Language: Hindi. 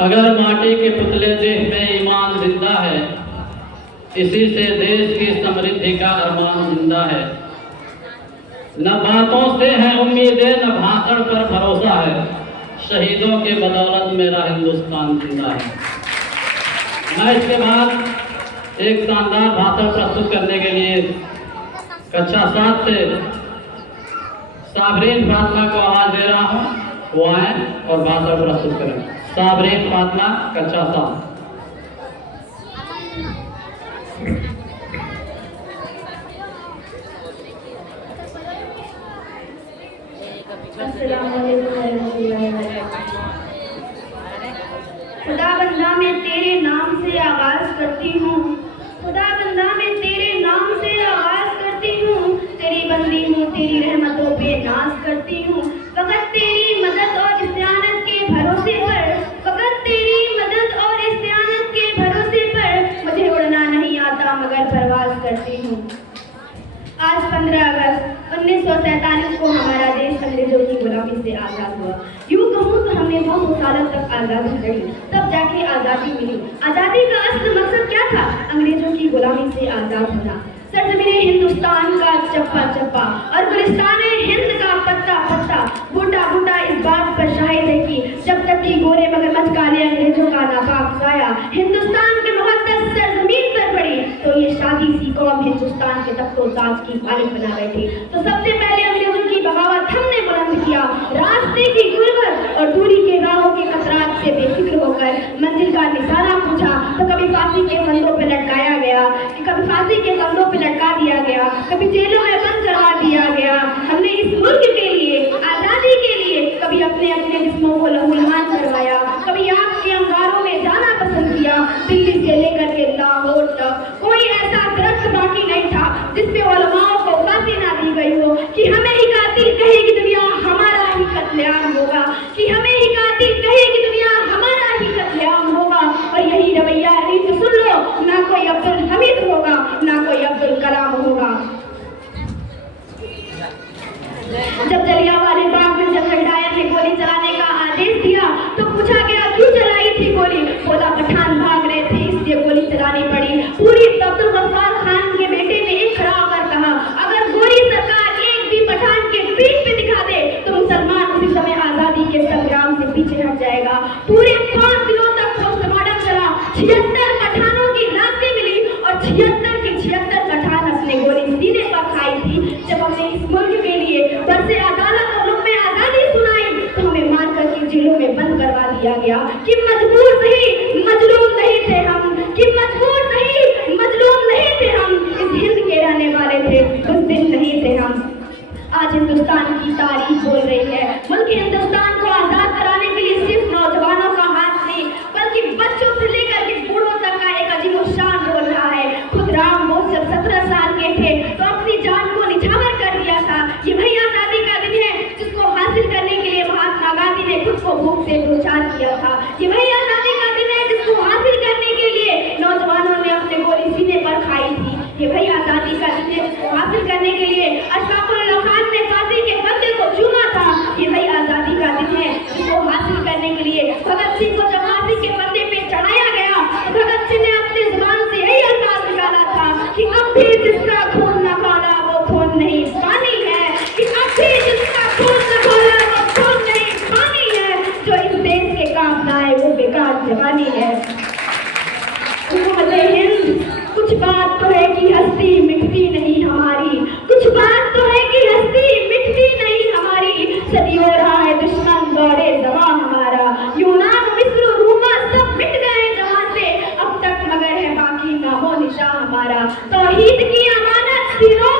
अगर माटी के पुतले देह में ईमान जिंदा है, इसी से देश की समृद्धि का अरमान जिंदा है। न बातों से है उम्मीदें, न भाषण पर भरोसा है, शहीदों के बदौलत मेरा हिंदुस्तान जिंदा है। मैं इसके बाद एक शानदार भाषण प्रस्तुत करने के लिए कक्षा 7 से साबरीन फातिमा को आवाज दे रहा हूँ। वो आए और भाषण प्रस्तुत करें। साबरीन फातिमा, कक्षा 7। खुदा बंदा मैं तेरे नाम से आगाज करती हूँ, खुदा बंदा मैं तेरे नाम से आगाज करती हूँ, तेरी बंदी हूँ, तेरी रहमतों पे नाज करती हूँ। फकत तेरी मदद और इस्तियानत के भरोसे पर, फकत तेरी मदद और इस्तियानत के भरोसे पर मुझे उड़ना नहीं आता मगर परवाज करती हूँ। आज 15 अगस्त 1947 को हमारा देश अंग्रेजों की गुलामी से आज़ाद हुआ। यूँ कहूँ तो हमने 200 सालों तक आज़ादी लड़ी, तब जाके आज़ादी मिली। आज़ादी का असल मकसद क्या था? अंग्रेजों की गुलामी से आज़ाद होना। सरजमीने हिंदुस्तान का चप्पा चप्पा और गुलिस्ताने हिंद का पत्ता पत्ता, बूटा बूटा इस बात पर शाहिद है कि जब तक की गोरे मगरमच्छ काले अंग्रेजों का नापाक साया हिंदुस्तान के मुक़द्दस सरजमीन पर पड़ी, तो ये शादी सी कौम हिंदुस्तान के तख्तो ताज की मालिक बना बैठी। तो सबसे पहले अंग्रेजों की बगावत हमने बुलंद किया, रास्ते की गुर्बत और दूरी के राहों के कसरात से बेफिक्र होकर मंजिल का निशाना पूछा। तो कभी फांसी के फंदों पर लटकाया गया, कभी फांसी के फंदों पर लटका दिया गया, कभी जेलों में बंद करवा दिया गया। हमने इस मुल्क के लिए, आज़ादी के लिए कभी अपने अपने जिस्मों को लहूलुहान करवाया, कभी आग के अंगारों में जाना पसंद किया। दिल्ली से लेकर के लाहौर तक कोई ऐसा दरख्त बाकी नहीं था जिस पे उलमाओं को फांसी ना दी गई हो कि हमें ही कातिल कहेगी दुनिया, हमारा ही कत्लेआम होगा, कि हमें ही कातिल कहेगी दुनिया, हमारा ही कत्लेआम होगा। और यही रवैया रीत सुन लो, ना कोई अब्दुल हमीद होगा, ना कोई अब्दुल कलाम होगा। जब जलियांवाला बाग में जनरल डायर ने गोली चलाने का आदेश दिया तो पूछा गया क्यों चलाई थी गोली? बोला पठान भाग रहे थे इसलिए गोली चलानी पड़ी। पूरी अब्दुल गफ्फार खान के बेटे ने एक खड़ा होकर कहा, अगर गोली सरकार एक भी पठान के पीठ पे दिखा दे तो मुसलमान उसी समय आजादी के संग्राम से पीछे हट जाएगा। पूरे 5 दिनों तक पोस्टमार्टम चला, 76 पठानों की लाशें मिली और 76 की 76 पठान अपने गोली सीने पर खाई थी। जब हमने इस मुल्क के लिए बरसे अदालत और रुकमे आजादी सुनाई तो हमें मारकर के जेलों में बंद करवा दिया गया कि मजबूर नहीं मजलूम नहीं थे हम, कि मजबूर नहीं मजलूम नहीं थे हम, इस हिंद के रहने वाले थे, उस दिन नहीं थे हम। आज हिंदुस्तान की तारीख बोल रही है। मुल्क हिंदुस्तान को आजाद कराने के लिए सिर्फ नौजवानों का हाथ नहीं बल्कि बच्चों से लेकर के बूढ़ों तक का एक अजीब शान बोल रहा है। खुद राम बोस जब 17 साल के थे तो अपनी जान को निछावर कर दिया था। ये वही आजादी का दिन है जिसको हासिल करने के लिए महात्मा गांधी ने खुद को भूख से दो चार किया था। ये वही आजादी का दिन है जिसको हासिल करने के लिए नौजवानों ने अपने गोली सीने पर खाई थी। ये वही आजादी का दिन है जिसको हासिल करने के लिए अशफाकुल्लाह खान ने फांसी के फंदे को चूमा था। ये वही आजादी का दिन है जिसको हासिल करने के लिए भगत सिंह को जब फांसी के फंदे पे चढ़ाया गया तो भगत सिंह ने अपनी जुबान से यही अल्फाज निकाला था कि अब भी जिसका खून न खौला वो खून नहीं पानी है, कि अब भी जिसका खून न खौला वो खून नहीं पानी है, जो इस देश के काम न आए वो बेकार जवानी है। हुकूमत हिंद, कुछ बात तो है कि हस्ती मिटती नहीं हमारी, कुछ बात तो है कि हस्ती मिटती नहीं हमारी। सदियों रहा है दुश्मन दौड़े जमां हमारा, यूनान मिस्र रूमा सब मिट गए जहां से, अब तक मगर है बाकी नामो निशा हमारा। तौहीद की अमानत सिरों